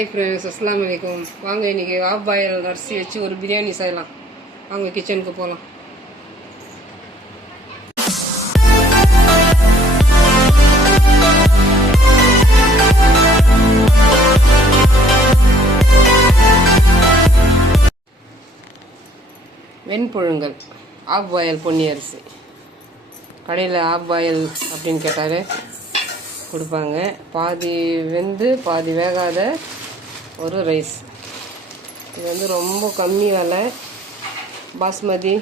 Hi friends, அஸ்ஸலாமு அலைக்கும். வாங்க இன்றைக்கி ஆஃப் பாயில் அரிசி வச்சு ஒரு பிரியாணி செய்யலாம். வாங்க கிச்சனுக்கு போகலாம். வெண்புழுங்கல் ஆஃப் பாயில் பொன்னி அரிசி. கடையில் ஆஃப் பாயில் அப்படின்னு கேட்டால் கொடுப்பாங்க. பாதி வெந்து பாதி வேகாத ஒரு ரைஸ். இது வந்து ரொம்ப கம்மி விலை. பாஸ்மதி,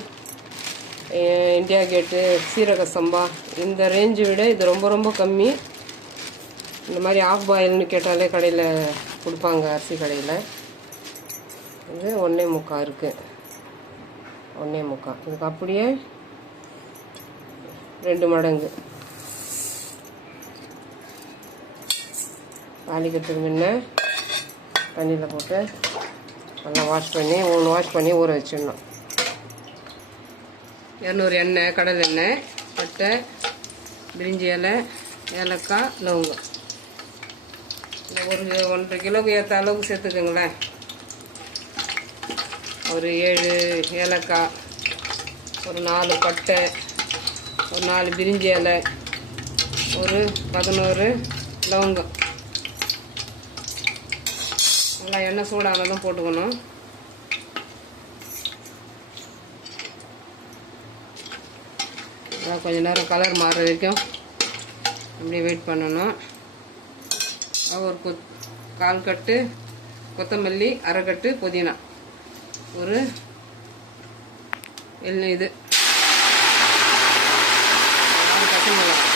இந்தியா கேட்டு, சீரக சம்பா இந்த ரேஞ்சு விட இது ரொம்ப ரொம்ப கம்மி. இந்த மாதிரி ஆஃப் பாயில்னு கேட்டாலே கடையில் கொடுப்பாங்க. அரிசி கடையில் இது 1.25 இருக்குது. 1.25 இதுக்கு அப்படியே 2 மடங்கு. தாளிக்கிறதுக்கு முன்ன தண்ணியில் போட்டு நல்லா வாஷ் பண்ணி ஊற வச்சிடணும். 200 எண்ணெய், கடல் எண்ணெய், பட்டை, பிரிஞ்சி இலை, ஏலக்காய், லவங்கம். ஒரு 1.5 கிலோவுக்கு ஏற்ற அளவுக்கு சேர்த்துக்கோங்களேன். ஒரு 7 ஏலக்காய், ஒரு 4 பட்டை, ஒரு 4 பிரிஞ்சி இலை, ஒரு 11 லவங்கம். நல்லா எண்ணெய் சூடானதும் போட்டுக்கணும். நல்லா கொஞ்சம் நேரம் கலர் மாறுற வரைக்கும் அப்படியே வெயிட் பண்ணணும். ஒரு 1/4 கட்டு கொத்தமல்லி, 1/2 கட்டு புதினா, ஒரு இது பச்சை மிளகாய்.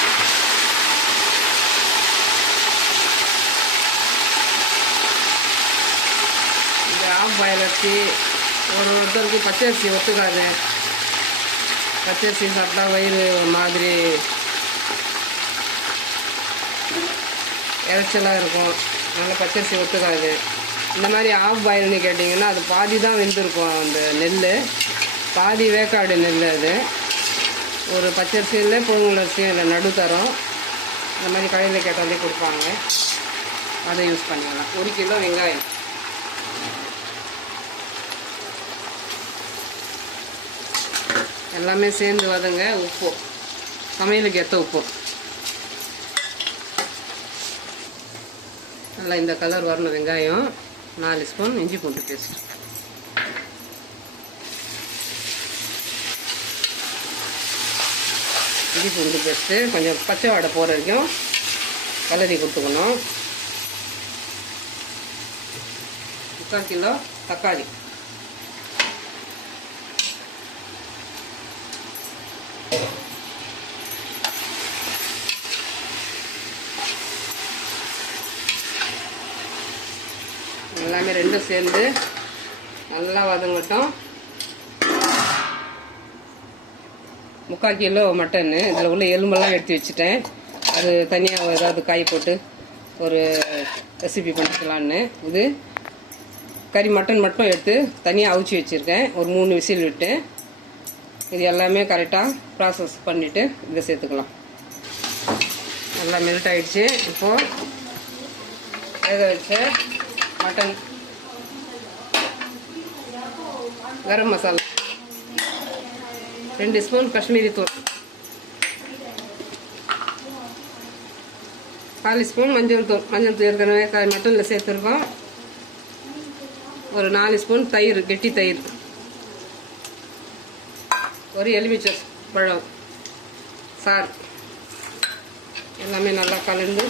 ஆஃப் பாயில் அரிசி ஒருத்தருக்கு பச்சரிசி ஒத்துக்காது. பச்சரிசி சாப்பிட்டா வயிறு மாதிரி இறைச்சலாக இருக்கும். அதனால் பச்சரிசி ஒத்துக்காது. இந்த மாதிரி ஆஃப் பாயில்னு கேட்டிங்கன்னா அது பாதி தான் வெந்திருக்கும். அந்த நெல் பாதி வேக்காடு நெல். அது ஒரு பச்சரிசியில் புழுங்கல் அரிசியும் இல்லை நடுத்தரம். இந்த மாதிரி கடையில் கேட்டாலே கொடுப்பாங்க. அதை யூஸ் பண்ணிக்கலாம். 1 கிலோ வெங்காயம், எல்லாமே சேர்ந்து வதங்க. உப்பு, சமையலுக்கு ஏற்ற உப்பு. நல்லா இந்த கலர் வரணும். வெங்காயம் 4 ஸ்பூன் இஞ்சி பூண்டு பேஸ்ட். இஞ்சி பூண்டு பேஸ்ட்டு கொஞ்சம் பச்சை வாடை போகிற வரைக்கும் கலரி கொடுத்துக்கணும். 3/4 கிலோ தக்காளி, எல்லாமே ரெண்டும் சேர்ந்து நல்லா வதங்கட்டும். 3/4 கிலோ மட்டன்னு. இதில் உள்ள எலும்பெல்லாம் எடுத்து வச்சுட்டேன். அது தனியாக ஏதாவது காய் போட்டு ஒரு ரெசிபி பண்ணிக்கலான்னு. இது கறி மட்டன் மட்டும் எடுத்து தனியாக அவிச்சி வச்சுருக்கேன். ஒரு 3 விசில் விட்டு. இது எல்லாமே கரெக்டாக ப்ராசஸ் பண்ணிவிட்டு இதை சேர்த்துக்கலாம். நல்லா மெல்ட் ஆகிடுச்சு. இப்போது வேக வச்ச மட்டன், கரம் மசாலா, 2 ஸ்பூன் காஷ்மீரி தூள், 1/4 ஸ்பூன் மஞ்சள் தூள். ஏற்கனவே மட்டனில் சேர்த்துருக்கோம். ஒரு 4 ஸ்பூன் தயிர், கெட்டி தயிர், ஒரு எலுமிச்சை பழம் சாறு. எல்லாமே நல்லா கலந்து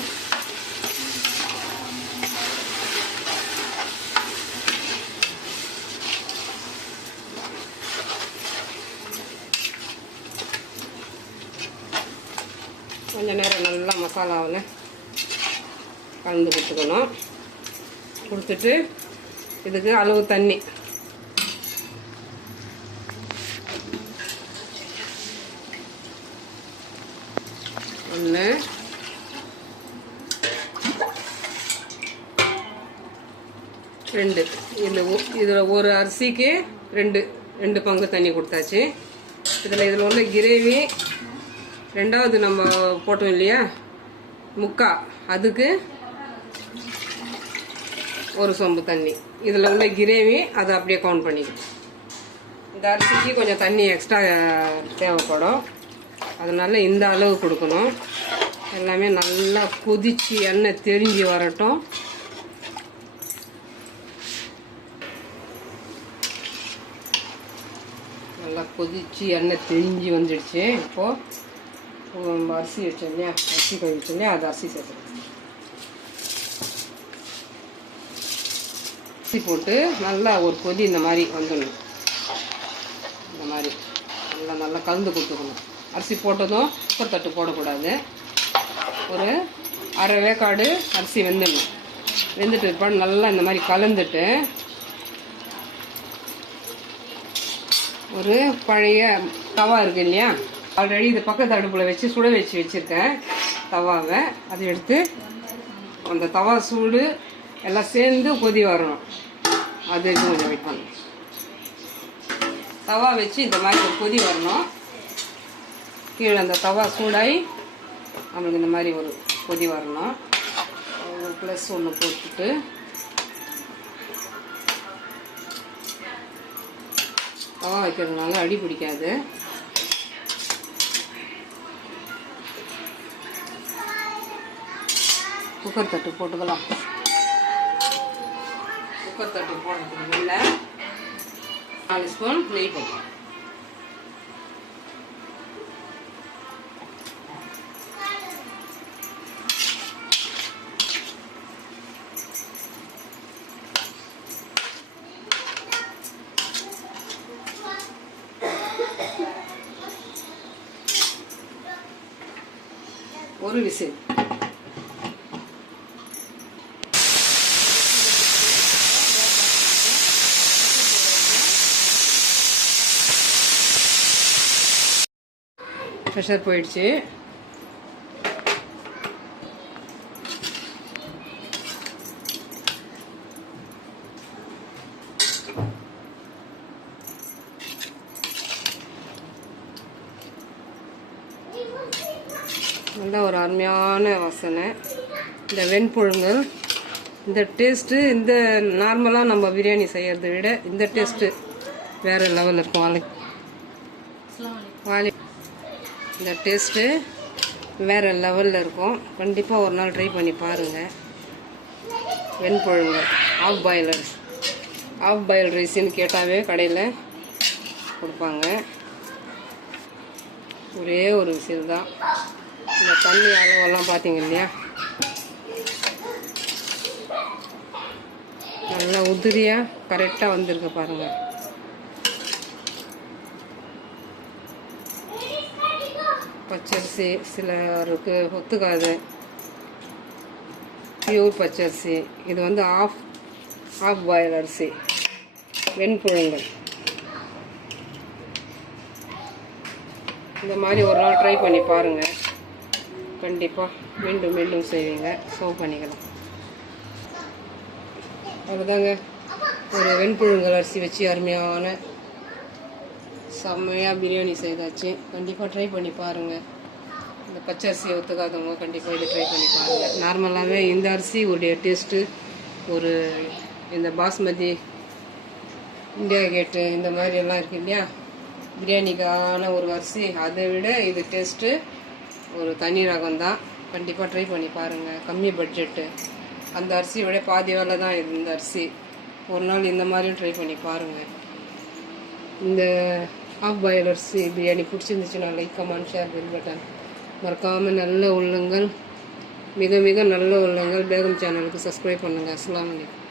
கொஞ்ச நேரம் நல்லா மசாலாவில் கலந்து கொடுத்துக்கணும். கொடுத்துட்டு இதுக்கு அளவு தண்ணி, ஒன்று, 2. இதில் ஒரு அரிசிக்கு 2 பங்கு தண்ணி கொடுத்தாச்சு. இதில் உள்ள கிரேவி ரெண்டாவது நம்ம போட்டோம் இல்லையா, முக்கா, அதுக்கு ஒரு சொம்பு தண்ணி. இதில் உள்ள கிரேவி அதை அப்படியே கவுண்ட் பண்ணிக்கணும். இந்த அரிசிக்கு கொஞ்சம் தண்ணி எக்ஸ்ட்ரா தேவைப்படும், அதனால இந்த அளவு கொடுக்கணும். எல்லாமே நல்லா கொதிச்சு எண்ணெய் தெரிஞ்சு வரட்டும். நல்லா கொதிச்சு எண்ணெய் தெரிஞ்சு வந்துடுச்சு. இப்போது அரிசி வச்சோம் இல்லையா, அரிசி கழுவி வச்சோம் இல்லையா, அது அரிசி சேர்த்துக்கணும். அரிசி போட்டு நல்லா ஒரு கொதி இந்த மாதிரி வந்துடணும். இந்த மாதிரி நல்லா கலந்து கொடுத்துக்கணும். அரிசி போட்டதும் குக்கர் தட்டு போடக்கூடாது. ஒரு அரை வேக்காடு அரிசி வெந்துடணும். வெந்துட்டு இருப்பாடு நல்லா இந்த மாதிரி கலந்துட்டு ஒரு பழைய தவா இருக்கு இல்லையா, ஆல்ரெடி இது பக்கத்து அடுப்பில் வச்சு சுட வச்சுருக்கேன் தவாவை. அதை எடுத்து அந்த தவா சூடு எல்லாம் சேர்ந்து கொதி வரணும். அது கொஞ்சம் வெயிட் பண்ணணும். தவா வச்சு இந்த மாதிரி ஒரு கொதி வரணும். கீழே அந்த தவா சூடாகி நம்மளுக்கு இந்த மாதிரி ஒரு கொதி வரணும். ஒரு ப்ளஸ் ஒன்று போட்டுட்டு தவா வைக்கிறதுனால அடி பிடிக்காது. குக்கர் தட்டு போட்டுக்கலாம். குக்கர் தட்டு போடுறதுக்கு இல்லை 4 ஸ்பூன் நெய் போட்டுக்கலாம். ஒரு விசில். ப்ரெஷர் போயிடுச்சு. நல்ல ஒரு அருமையான வாசனை. இந்த வெண்புழுங்கல் இந்த டேஸ்ட்டு இந்த நார்மலாக நம்ம பிரியாணி செய்கிறத விட இந்த டேஸ்ட்டு வேறு லெவலில் இருக்கும். இந்த டேஸ்ட்டு வேறு லெவலில் இருக்கும். கண்டிப்பாக ஒரு நாள் ட்ரை பண்ணி பாருங்கள். வெண்புழுங்கல் ஆஃப் பாயில் ரைஸ்ன்னு கேட்டாவே கடையில் கொடுப்பாங்க. ஒரே ஒரு விசில் தான். இந்த தண்ணி அளவெல்லாம் பார்த்தீங்க இல்லையா, நல்லா உதிரியாக கரெக்டாக வந்திருக்கு பாருங்கள். பச்சரிசி சிலருக்கு ஒத்துக்காது, பியூர் பச்சரிசி. இது வந்து ஆஃப் பாயில் அரிசி வெண்புழுங்கல். இந்த மாதிரி ஒரு நாள் ட்ரை பண்ணி பாருங்கள். கண்டிப்பாக மீண்டும் மீண்டும் செய்வீங்க. சர்வ் பண்ணிக்கலாம். அவ்வளோதாங்க, ஒரு வெண்புழுங்கல் அரிசி வச்சு அருமையான செம்மையாக பிரியாணி செய்தாச்சு. கண்டிப்பாக ட்ரை பண்ணி பாருங்கள். இந்த பச்சரிசியை ஒத்துக்காதவங்க கண்டிப்பாக இதை ட்ரை பண்ணி பாருங்கள். நார்மலாகவே இந்த அரிசி உடைய டேஸ்ட்டு ஒரு இந்த பாஸ்மதி, இந்தியா கேட்டு இந்த மாதிரி எல்லாம் இருக்குது இல்லையா, பிரியாணிக்கான ஒரு அரிசி, அதை விட இது டேஸ்ட்டு ஒரு தனி ரகம்தான். கண்டிப்பாக ட்ரை பண்ணி பாருங்கள். கம்மி பட்ஜெட்டு, அந்த அரிசியை விட பாதி வேலை தான் இது இந்த அரிசி. ஒரு நாள் இந்த மாதிரியும் ட்ரை பண்ணி பாருங்கள். இந்த ஆஃப் பாயில் அரிசி பிரியாணி பிடிச்சிருந்துச்சுன்னா like, comment, share, bell button மறக்காமல் நல்ல உள்ளங்கள், மிக மிக நல்ல உள்ளங்கள் பேகம் சேனலுக்கு சப்ஸ்கிரைப் பண்ணுங்கள். அஸ்ஸலாமு அலைக்கும்.